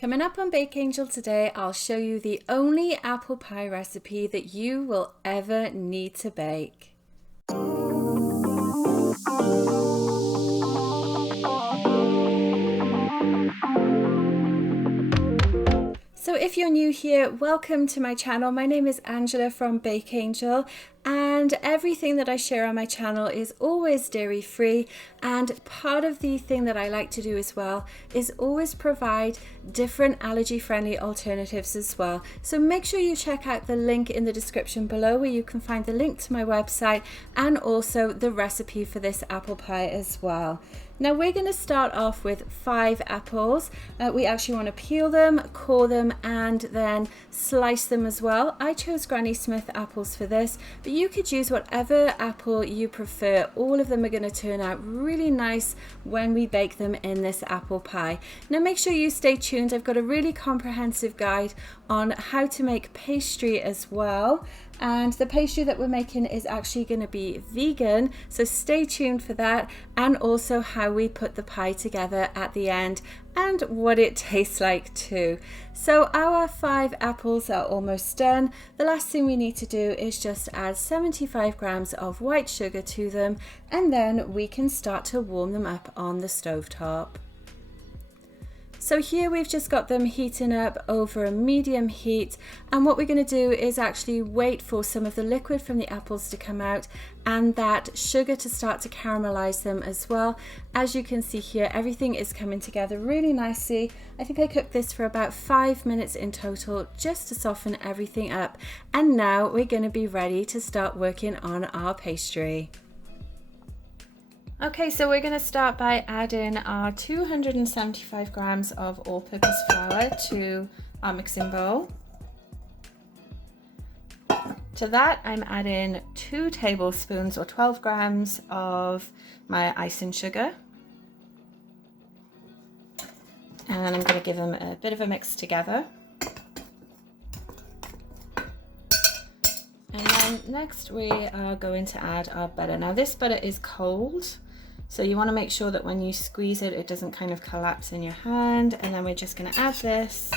Coming up on Bake Angel today, I'll show you the only apple pie recipe that you will ever need to bake. So if you're new here, welcome to my channel. My name is Angela from Bake Angel, and everything that I share on my channel is always dairy free. And part of the thing that I like to do as well is always provide different allergy friendly alternatives as well. So make sure you check out the link in the description below where you can find the link to my website and also the recipe for this apple pie as well. Now we're going to start off with 5 apples. We actually want to peel them, core them, and then slice them as well. I chose Granny Smith apples for this, but you could use whatever apple you prefer. All of them are going to turn out really nice when we bake them in this apple pie. Now make sure you stay tuned. I've got a really comprehensive guide on how to make pastry as well. And the pastry that we're making is actually going to be vegan, so stay tuned for that, and also how we put the pie together at the end and what it tastes like too. So our 5 apples are almost done. The last thing we need to do is just add 75 grams of white sugar to them, and then we can start to warm them up on the stovetop. So here we've just got them heating up over a medium heat, and what we're going to do is actually wait for some of the liquid from the apples to come out and that sugar to start to caramelize them as well. As you can see here, everything is coming together really nicely. I think I cooked this for about 5 minutes in total just to soften everything up, and now we're going to be ready to start working on our pastry. Okay, so we're going to start by adding our 275 grams of all-purpose flour to our mixing bowl. To that, I'm adding 2 tablespoons or 12 grams of my icing sugar. And then I'm going to give them a bit of a mix together. And then next we are going to add our butter. Now this butter is cold, so you want to make sure that when you squeeze it, it doesn't kind of collapse in your hand. And then we're just going to add this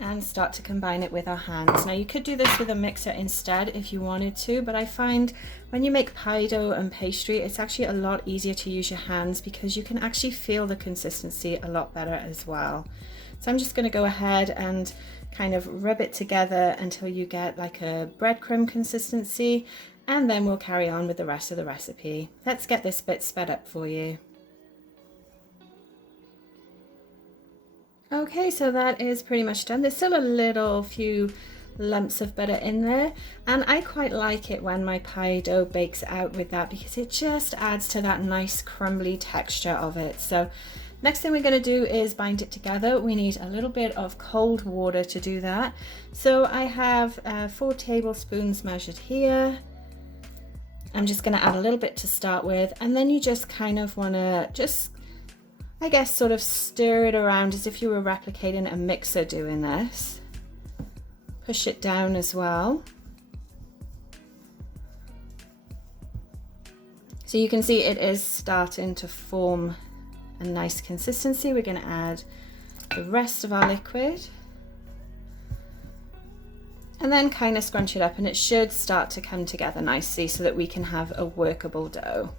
and start to combine it with our hands. Now you could do this with a mixer instead if you wanted to, but I find when you make pie dough and pastry, it's actually a lot easier to use your hands because you can actually feel the consistency a lot better as well. So I'm just going to go ahead and kind of rub it together until you get like a breadcrumb consistency, and then we'll carry on with the rest of the recipe. Let's get this bit sped up for you. Okay, so that is pretty much done. There's still a little few lumps of butter in there, and I quite like it when my pie dough bakes out with that because it just adds to that nice crumbly texture of it. So next thing we're going to do is bind it together. We need a little bit of cold water to do that. So I have 4 tablespoons measured here. I'm just going to add a little bit to start with, and then you just kind of want to just, I guess, sort of stir it around as if you were replicating a mixer doing this. Push it down as well. So you can see it is starting to form a nice consistency. We're going to add the rest of our liquid and then kind of scrunch it up, and it should start to come together nicely so that we can have a workable dough.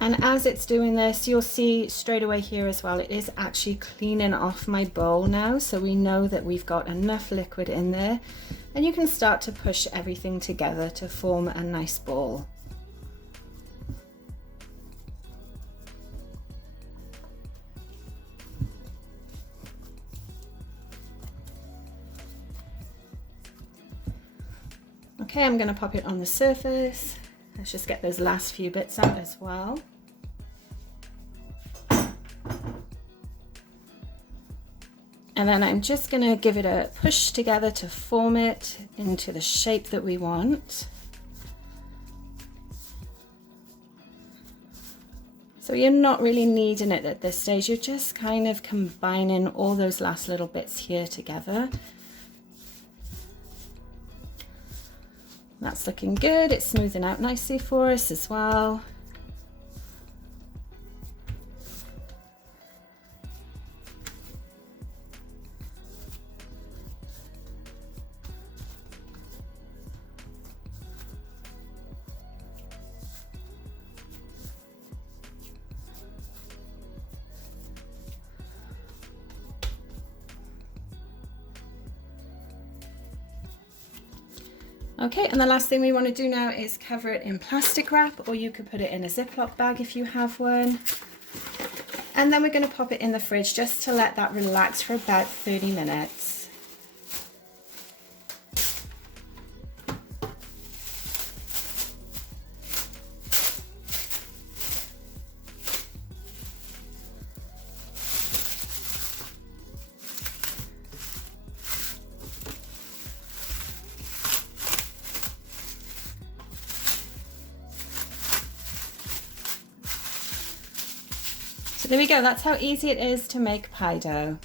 And as it's doing this, you'll see straight away here as well, it is actually cleaning off my bowl now, so we know that we've got enough liquid in there, and you can start to push everything together to form a nice ball. Okay, I'm going to pop it on the surface. Let's just get those last few bits out as well. And then I'm just going to give it a push together to form it into the shape that we want. So you're not really kneading it at this stage, you're just kind of combining all those last little bits here together. That's looking good, it's smoothing out nicely for us as well. Okay, and the last thing we want to do now is cover it in plastic wrap, or you could put it in a Ziploc bag if you have one. And then we're going to pop it in the fridge just to let that relax for about 30 minutes. So there we go, that's how easy it is to make pie dough.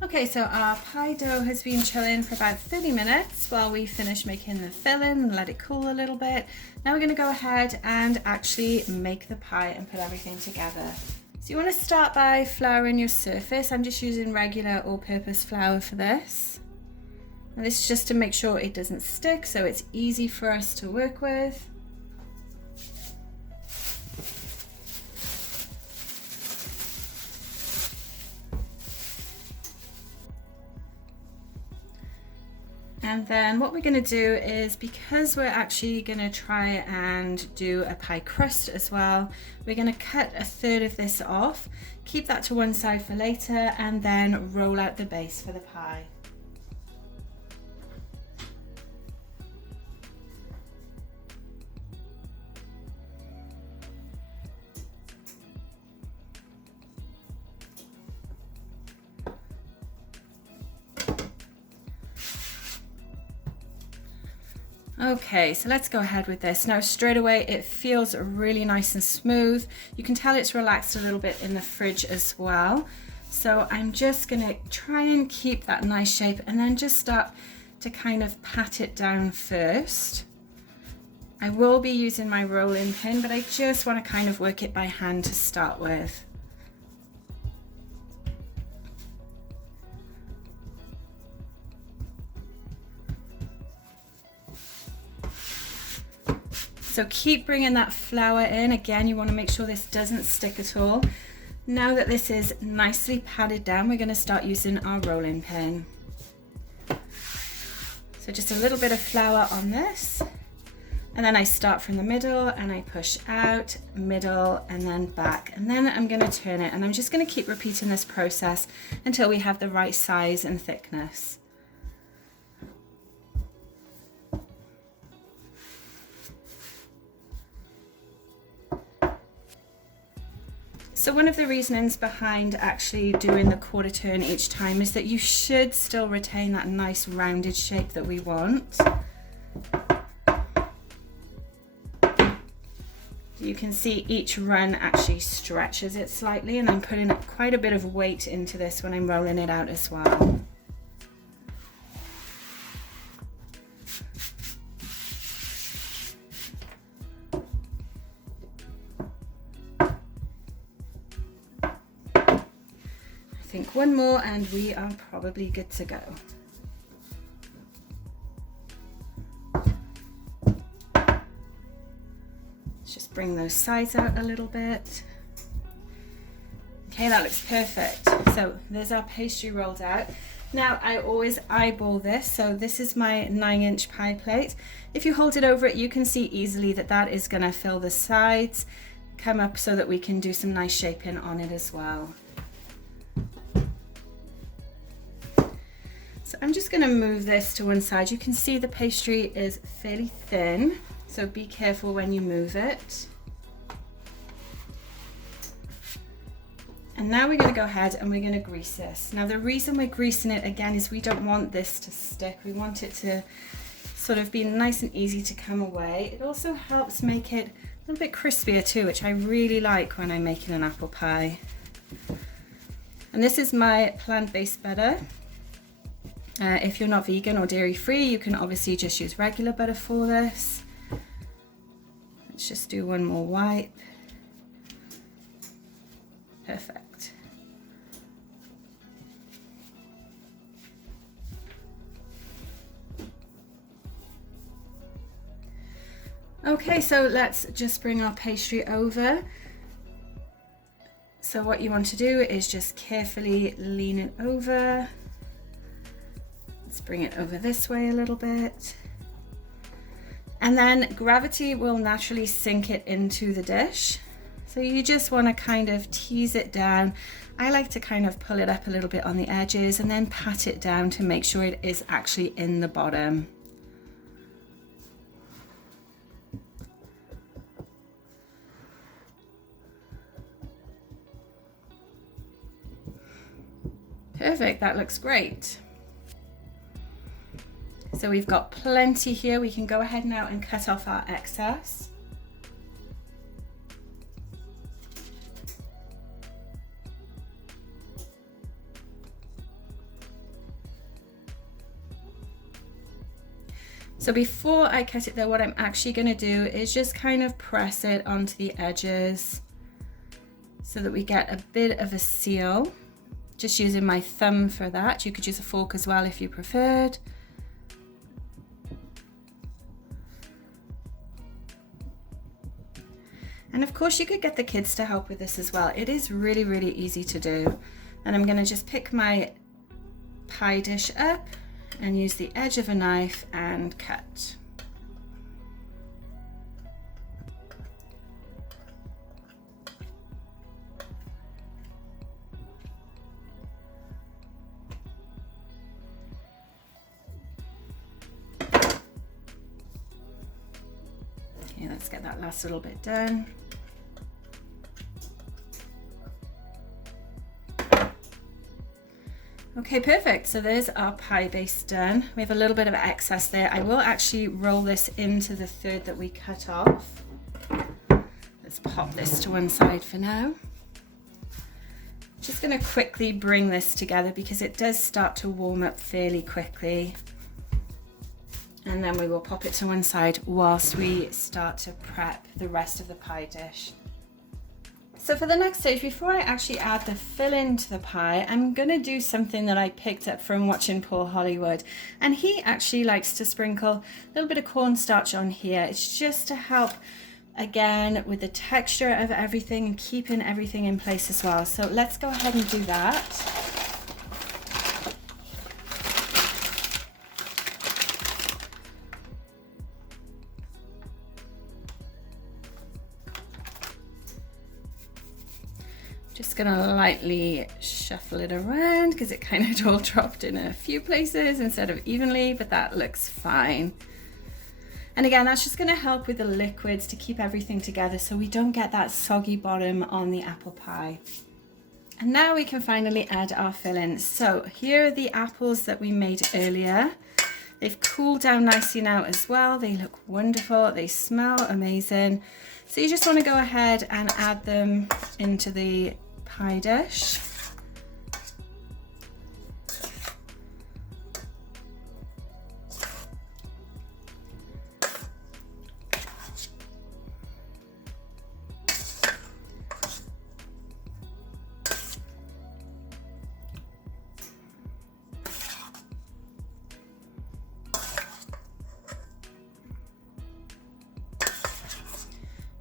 Okay, so our pie dough has been chilling for about 30 minutes while we finish making the filling and let it cool a little bit. Now we're going to go ahead and actually make the pie and put everything together. So you want to start by flouring your surface. I'm just using regular all-purpose flour for this. And this is just to make sure it doesn't stick, so it's easy for us to work with. And then what we're going to do is, because we're actually going to try and do a pie crust as well, we're going to cut a third of this off, keep that to one side for later, and then roll out the base for the pie. Okay, so let's go ahead with this. Now straight away it feels really nice and smooth. You can tell it's relaxed a little bit in the fridge as well. So I'm just gonna try and keep that nice shape and then just start to kind of pat it down first. I will be using my rolling pin, but I just want to kind of work it by hand to start with. So keep bringing that flour in. Again, you want to make sure this doesn't stick at all. Now that this is nicely patted down, we're going to start using our rolling pin. So just a little bit of flour on this. And then I start from the middle and I push out, middle, and then back. And then I'm going to turn it, and I'm just going to keep repeating this process until we have the right size and thickness. So one of the reasonings behind actually doing the quarter turn each time is that you should still retain that nice rounded shape that we want. You can see each run actually stretches it slightly, and I'm putting quite a bit of weight into this when I'm rolling it out as well. I think one more and we are probably good to go. Let's just bring those sides out a little bit. Okay, that looks perfect. So there's our pastry rolled out. Now I always eyeball this, so this is my 9-inch pie plate. If you hold it over it, you can see easily that that is going to fill the sides, come up so that we can do some nice shaping on it as well. So I'm just going to move this to one side. You can see the pastry is fairly thin, so be careful when you move it. And now we're going to go ahead and we're going to grease this. Now the reason we're greasing it again is we don't want this to stick. We want it to sort of be nice and easy to come away. It also helps make it a little bit crispier too, which I really like when I'm making an apple pie. And this is my plant-based butter. If you're not vegan or dairy free, you can obviously just use regular butter for this. Let's just do one more wipe. Perfect. Okay, so let's just bring our pastry over. So what you want to do is just carefully lean it over. Let's bring it over this way a little bit. And then gravity will naturally sink it into the dish. So you just want to kind of tease it down. I like to kind of pull it up a little bit on the edges and then pat it down to make sure it is actually in the bottom. Perfect, that looks great. So we've got plenty here. We can go ahead now and cut off our excess. So before I cut it though, what I'm actually going to do is just kind of press it onto the edges so that we get a bit of a seal. Just using my thumb for that. You could use a fork as well if you preferred. And of course you could get the kids to help with this as well. It is really, really easy to do. And I'm going to just pick my pie dish up and use the edge of a knife and cut. Okay, let's get that last little bit done. Okay, perfect. So there's our pie base done. We have a little bit of excess there. I will actually roll this into the third that we cut off. Let's pop this to one side for now. Just going to quickly bring this together because it does start to warm up fairly quickly. And then we will pop it to one side whilst we start to prep the rest of the pie dish. So for the next stage, before I actually add the filling to the pie, I'm going to do something that I picked up from watching Paul Hollywood. And he actually likes to sprinkle a little bit of cornstarch on here. It's just to help, again, with the texture of everything and keeping everything in place as well. So let's go ahead and do that. Just gonna lightly shuffle it around because it kind of all dropped in a few places instead of evenly, but that looks fine. And again, that's just gonna help with the liquids to keep everything together so we don't get that soggy bottom on the apple pie. And now we can finally add our fillings. So here are the apples that we made earlier. They've cooled down nicely now as well. They look wonderful. They smell amazing. So you just want to go ahead and add them into the pie dish.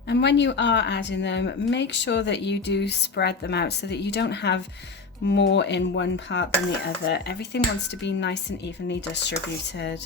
And when you are adding them, make sure that you do spread them out so that you don't have more in one part than the other. Everything wants to be nice and evenly distributed.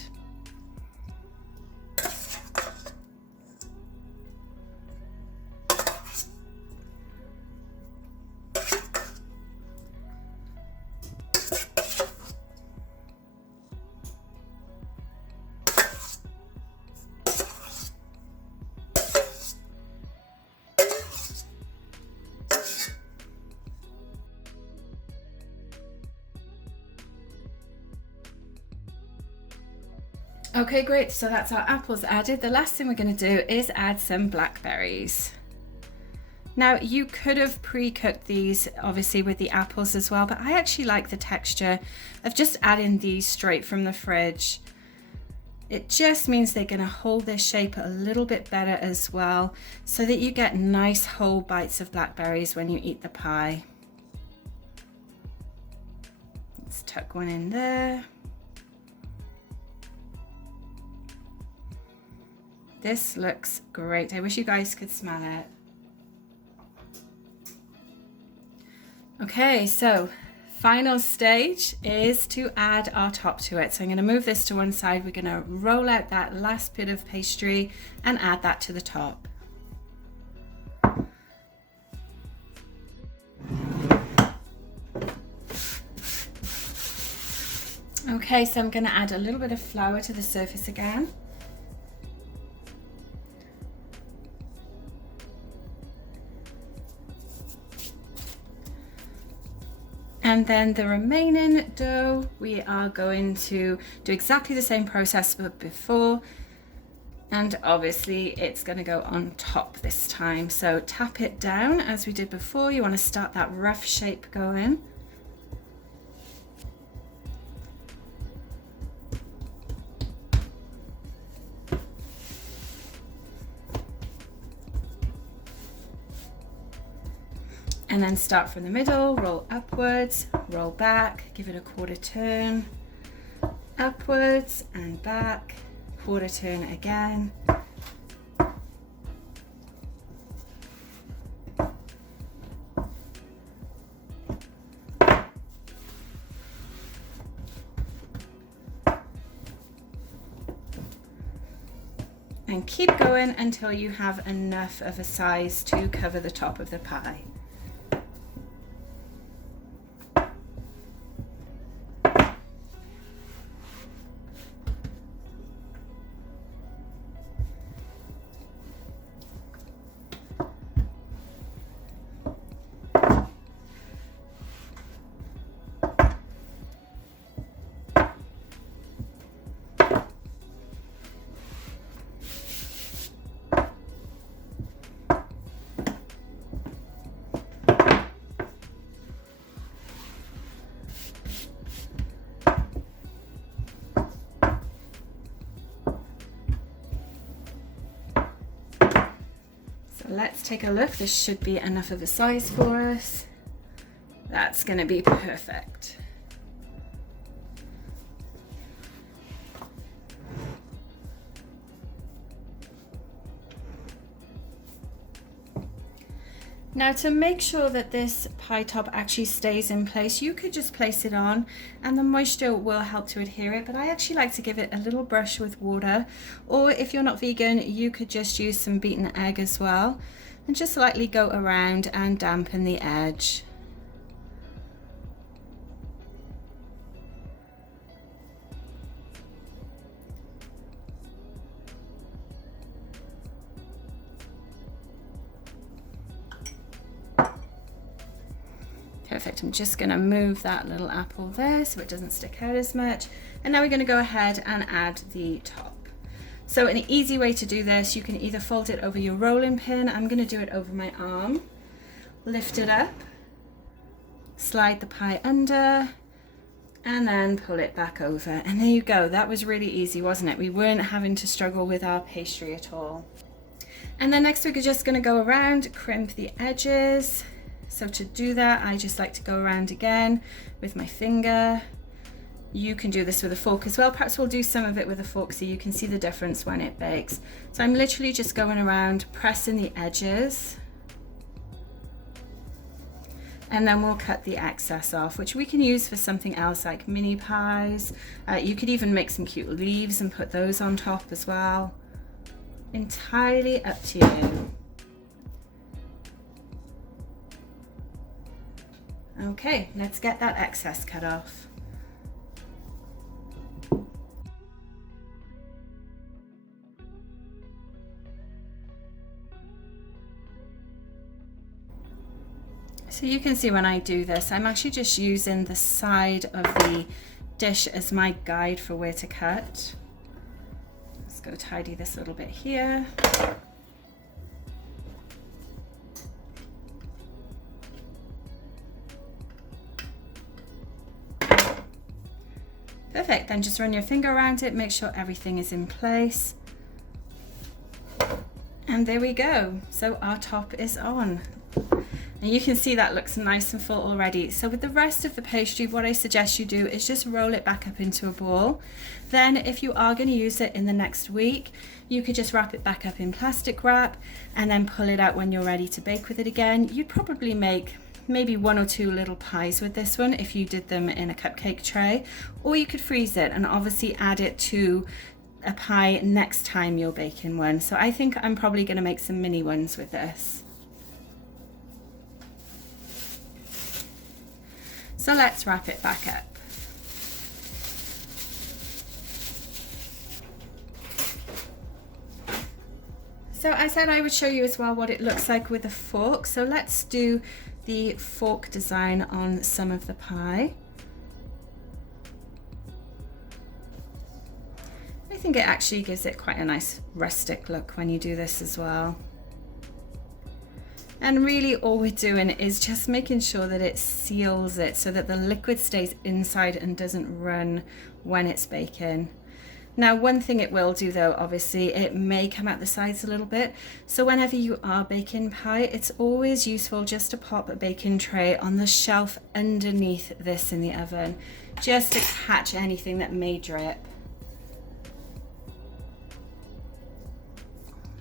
Okay, great, so that's our apples added. The last thing we're going to do is add some blackberries. Now you could have pre-cooked these obviously with the apples as well, but I actually like the texture of just adding these straight from the fridge. It just means they're going to hold their shape a little bit better as well, so that you get nice whole bites of blackberries when you eat the pie. Let's tuck one in there. This looks great. I wish you guys could smell it. Okay, so Final stage is to add our top to it. So I'm going to move this to one side. We're going to roll out that last bit of pastry and add that to the top. Okay, so I'm going to add a little bit of flour to the surface again. And then the remaining dough, we are going to do exactly the same process but before. And obviously it's going to go on top this time. So tap it down as we did before. You want to start that rough shape going. And then start from the middle, roll upwards, roll back, give it a quarter turn, upwards and back, quarter turn again. And keep going until you have enough of a size to cover the top of the pie. Let's take a look. This should be enough of a size for us. That's going to be perfect. Now, to make sure that this pie top actually stays in place, you could just place it on and the moisture will help to adhere it, but I actually like to give it a little brush with water, or if you're not vegan, you could just use some beaten egg as well and just lightly go around and dampen the edge. Perfect. I'm just going to move that little apple there so it doesn't stick out as much. And now we're going to go ahead and add the top. So an easy way to do this, you can either fold it over your rolling pin. I'm going to do it over my arm. Lift it up, slide the pie under, and then pull it back over. And there you go. That was really easy, wasn't it? We weren't having to struggle with our pastry at all. And then next we're just going to go around, crimp the edges. So to do that, I just like to go around again with my finger. You can do this with a fork as well. Perhaps we'll do some of it with a fork so you can see the difference when it bakes. So I'm literally just going around, pressing the edges. And then we'll cut the excess off, which we can use for something else like mini pies. You could even make some cute leaves and put those on top as well. Entirely up to you. Okay, let's get that excess cut off. So you can see when I do this, I'm actually just using the side of the dish as my guide for where to cut. Let's go tidy this little bit here. Perfect, then just run your finger around it, make sure everything is in place. And there we go. So our top is on. And you can see that looks nice and full already. So with the rest of the pastry, what I suggest you do is just roll it back up into a ball. Then if you are going to use it in the next week, you could just wrap it back up in plastic wrap and then pull it out when you're ready to bake with it again. You'd probably make maybe 1 or 2 little pies with this one if you did them in a cupcake tray, or you could freeze it and obviously add it to a pie next time you're baking one. So I think I'm probably going to make some mini ones with this. So let's wrap it back up. So I said I would show you as well what it looks like with a fork. So let's do the fork design on some of the pie. I think it actually gives it quite a nice rustic look when you do this as well. And really all we're doing is just making sure that it seals it so that the liquid stays inside and doesn't run when it's baking. Now, one thing it will do though, obviously, it may come out the sides a little bit. So whenever you are baking pie, it's always useful just to pop a baking tray on the shelf underneath this in the oven, just to catch anything that may drip.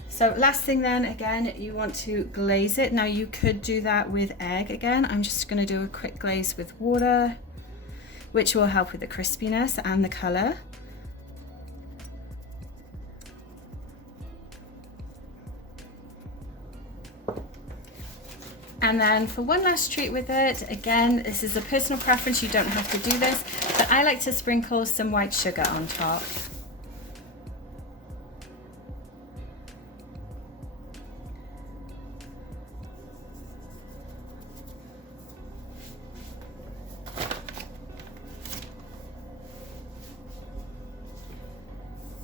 So last thing then, again, you want to glaze it. Now you could do that with egg again. I'm just gonna do a quick glaze with water, which will help with the crispiness and the color. And then for one last treat with it, again, this is a personal preference, you don't have to do this, but I like to sprinkle some white sugar on top.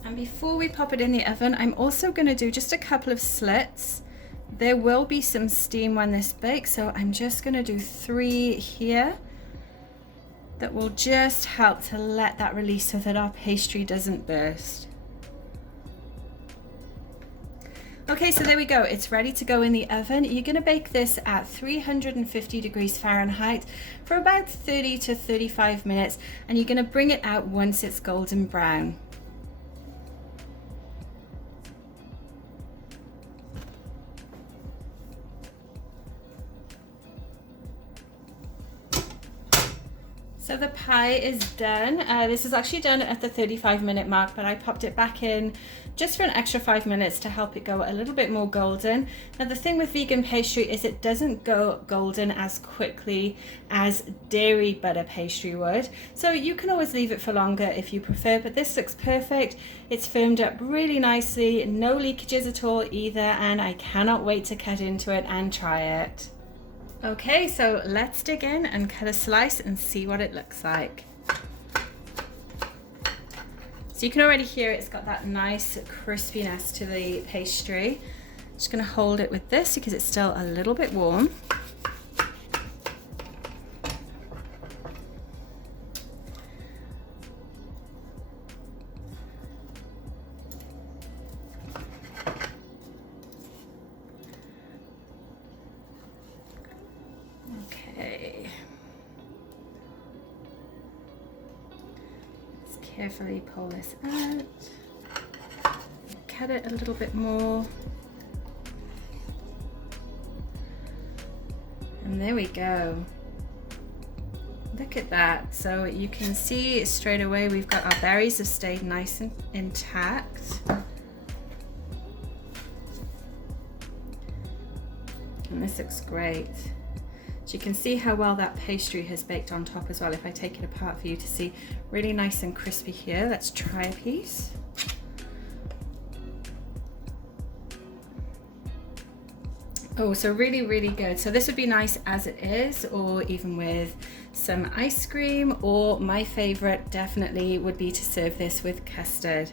And before we pop it in the oven, I'm also going to do just a couple of slits. There will be some steam when this bakes, so I'm just going to do 3 here. That will just help to let that release so that our pastry doesn't burst. Okay, so there we go. It's ready to go in the oven. You're going to bake this at 350 degrees Fahrenheit for about 30 to 35 minutes, and you're going to bring it out once it's golden brown. So the pie is done. This is actually done at the 35-minute mark, but I popped it back in just for an extra 5 minutes to help it go a little bit more golden. Now the thing with vegan pastry is it doesn't go golden as quickly as dairy butter pastry would. So you can always leave it for longer if you prefer, but this looks perfect. It's firmed up really nicely, no leakages at all either, and I cannot wait to cut into it and try it. Okay, so let's dig in and cut a slice and see what it looks like. So you can already hear it's got that nice crispiness to the pastry. Just gonna hold it with this because it's still a little bit warm. Okay. Let's carefully pull this out. Cut it a little bit more. And there we go. Look at that. So you can see straight away we've got our berries have stayed nice and intact. And this looks great. So you can see how well that pastry has baked on top as well. If I take it apart for you to see, really nice and crispy here. Let's try a piece. Oh, so really, really good. So this would be nice as it is, or even with some ice cream, or my favorite definitely would be to serve this with custard.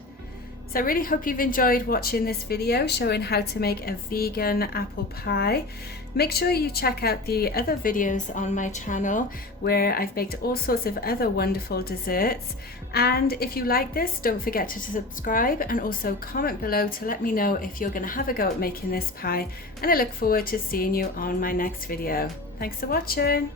So I really hope you've enjoyed watching this video showing how to make a vegan apple pie. Make sure you check out the other videos on my channel where I've baked all sorts of other wonderful desserts. And if you like this, don't forget to subscribe and also comment below to let me know if you're going to have a go at making this pie. And I look forward to seeing you on my next video. Thanks for watching.